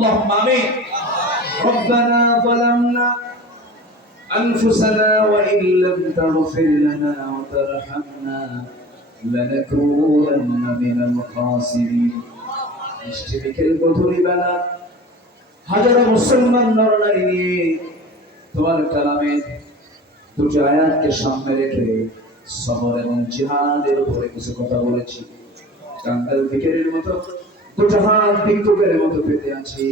اللهم آمين ربنا ظلمنا أنفسنا وإن لم تغفر لنا وترحمنا لنكونن من الخاسرين ইশতিবিকের গধূলি বেলা হাজারো মুসলমান নরনারী নিয়ে তোমার কালামের দুটি আয়াতকে সামনে রেখে সবর এবং জিহাদের উপরে কিছু কথা বলেছি। কাঙ্গাল ভিখারির মতো দুটো হাত ভিক্ষুকের মতো পেতে আছি,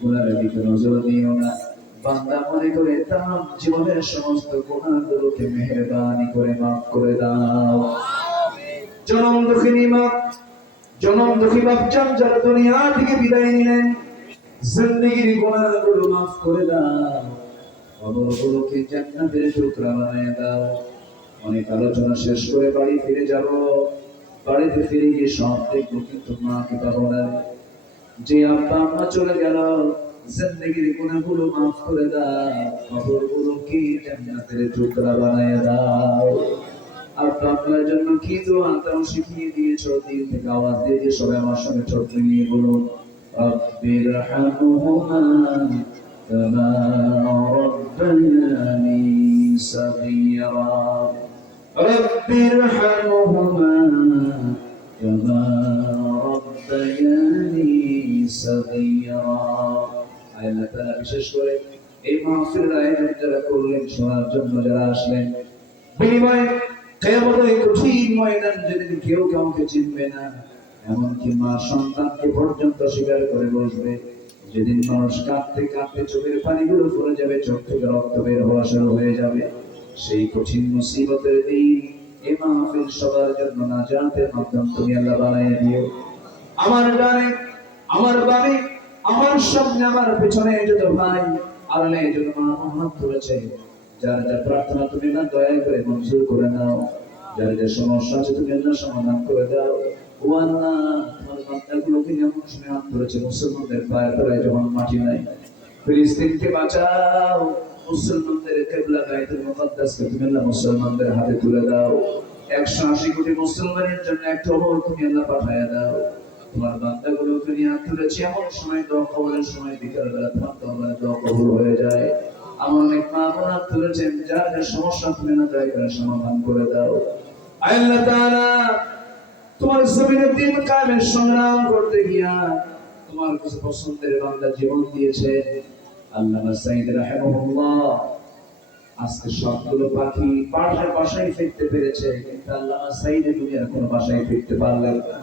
গুনাহের দিকে নজর দিও না। বান্দা মনে করে তার জীবনের সমস্ত গুনাহগুলোকে মেহেরবানি করে মাফ করে দাও। জনম দুঃখিনী মা, জনম দুঃখী বাপজান যারা দুনিয়া থেকে বিদায় নিলেন, জিন্দেগির গুনাহগুলো মাফ করে দাও, কবরগুলোকে জান্নাতের টুকরা বানিয়ে দাও। অনেক আলোচনা শেষ করে বাড়ি ফিরে যাব, বাড়িতে ফিরে গিয়ে সব দেখবো কিন্তু মাকে পাবো না। যে আব্বা আম্মা চলে গেল, জিন্দেগির গুনাহগুলো মাফ করে দাও, কবরগুলোকে জান্নাতের টুকরা বানিয়ে দাও। আব্বা আম্মার জন্য কি দোয়া তাও শিখিয়ে দিয়েছো, দিল থেকে আওয়াজ দিয়ে সবাই আমার সঙ্গে ছোট নিয়ে বলুন রব্বিরহামহুমা কামা রাব্বায়ানি সগীরা রব্বিরহামহুমা কামা রাব্বায়ানি সগীরা। আল্লাহ তাআলা বিশেষ করে এই মাহফিলের আয়োজন যারা করলেন, শোনার জন্য যারা আসলেন, বিনিময়ে কিয়ামতের কঠিন ময়দান যেদিন কেউ কাউকে চিনবে না, এমনকি মা সন্তানকে পর্যন্ত স্বীকার করে বসবে, যেদিন মানুষ কাঁদতে কাঁদতে চোখের পানিগুলো পড়ে যাবে, চোখ থেকে রক্ত বের হওয়া শুরু হয়ে যাবে, সেই কঠিন মুসিবতের দিন এই মাহফিল সবার জন্য নাজাতের মাধ্যম তুমি আল্লাহ বানিয়ে দিও। আমার ডানে, আমার বামে, আমার সামনে, আমার পেছনে যত ভাই আল্লাহ যত মা হাত তুলেছে, যার যার প্রার্থনা তুমি না দয়া করে মঞ্জুর করে নাও, যার যার সমস্যা আছে তুমি আল্লাহ সমাধান করে দাও। ও আল্লাহ, তোমার বান্দাগুলোকে যেমন শুনে হাত ধরেছে, মুসলমানদের পায়ের তলায় যখন মাটি নাই, ফিলিস্তিনকে বাঁচাও, মুসলমানদের কিবলা বাইতুল মুকাদ্দাসকে তুমি আল্লাহ মুসলমানদের হাতে তুলে দাও। 180 কোটি মুসলমানের জন্য একটা ওমর তুমি আল্লাহ পাঠায়া দাও। তোমার বান্দাগুলোকে নিয়ে হাত তুলেছে, এমন সময় দোয়া কবুলের সময় বিকালবেলা তোমার দোয়া কবুল হয়ে যায়। আমার অনেক মা বোনা তুলেছেন, যার যার সমস্যা তুমি না দয়া করে সমাধান করে দাও। আল্লাহ তাআলা তোমার জমিনের দিন কায়েমের সংগ্রাম করতে গিয়া তোমার কিছু পছন্দের বান্দা জীবন দিয়েছে। আল্লামা সাইদ রাহিমাহুল্লাহ আজকে সবগুলো পাখি বাসায় ফিরতে পেরেছে, কিন্তু আল্লামা সাইদ দুনিয়ার কোনো বাসায় ফিরতে পারলেন না,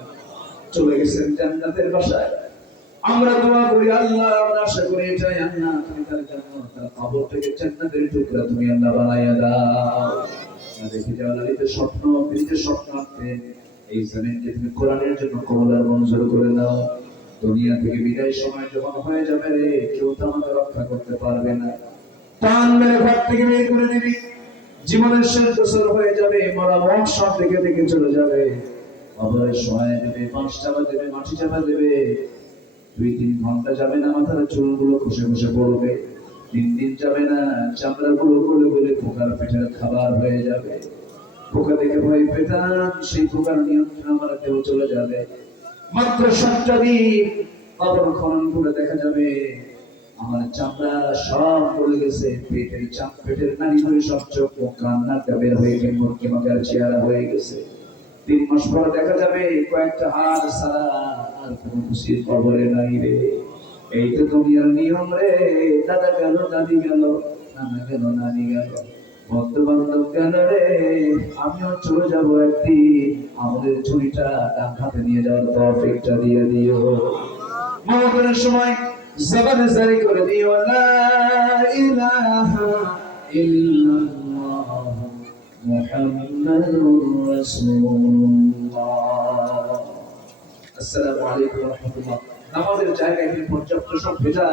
চলে গেছেন জান্নাতের বাসায়। আমরা দোয়া করি আল্লাহ, আমরা আশা করি এটাই আল্লাহ তুমি তার জন্য তার কবর থেকে জান্নাতের টুকরা তুমি আল্লাহ বানাইয়া দাও। দেখি যে আল্লাহর স্বপ্ন, তিনি যে স্বপ্ন আছে এই জমিনকে তুমি কোরআনের জন্য কবুল আর মঞ্জুর করে দাও। দুনিয়া থেকে বিদায় সময় যখন হয়ে যাবে রে, কেউ তো আমাকে রক্ষা করতে পারবে না, টান মেরে ঘর থেকে বের করে দিবি, জীবনের শেষ বছর হয়ে যাবে, মরা মন সব দেখে দেখে চলে যাবে, কবরের সময় দেবে, বাঁশ চাপা দেবে, মাটি চাপা দেবে, 2-3 ঘন্টা যাবে না মাথার চুলগুলো খসে খসে পড়বে, 3 দিন যাবে না চামড়াগুলো গলে গলে পোকার পেটের খাবার হয়ে যাবে। পোকা দেখে ভয় পেতাম, সেই পোকার নিয়ন্ত্রণ আমার কেউ চলে যাবে। মাত্র 7টা দিন কবর খনন করে দেখা যাবে আমার চামড়া সব পড়ে গেছে, পেটের নাড়িভুঁড়ি সব চোখ মুখ কান নাকটা বের হয়ে গিয়ে মুরগি মাখার চেহারা হয়ে গেছে। 3 মাস পরে দেখা যাবে কয়েকটা হাড় ছাড়া আর কোনো খুশির খবরে নাই রে। এই তো দুনিয়ার নিয়ম রে, দাদা গেল, দাদি গেল, নানা গেল, নানি গেল, বন্ধু বান্ধব গেল রে, আমিও চলে যাবো একদিন, আমাদের ছুরিটা ডান হাতে নিয়ে যাওয়ার তৌফিকটা দিয়ে দিও। মরণের সময় জবানে জারি করে দিও লা ইলাহা ইল্লাল্লাহ মুহাম্মাদুর রাসূলুল্লাহ। আসসালামু আলাইকুম ওয়া রাহমাতুল্লাহ। আমাদের জায়গায় পর্যাপ্ত সব ভেজা,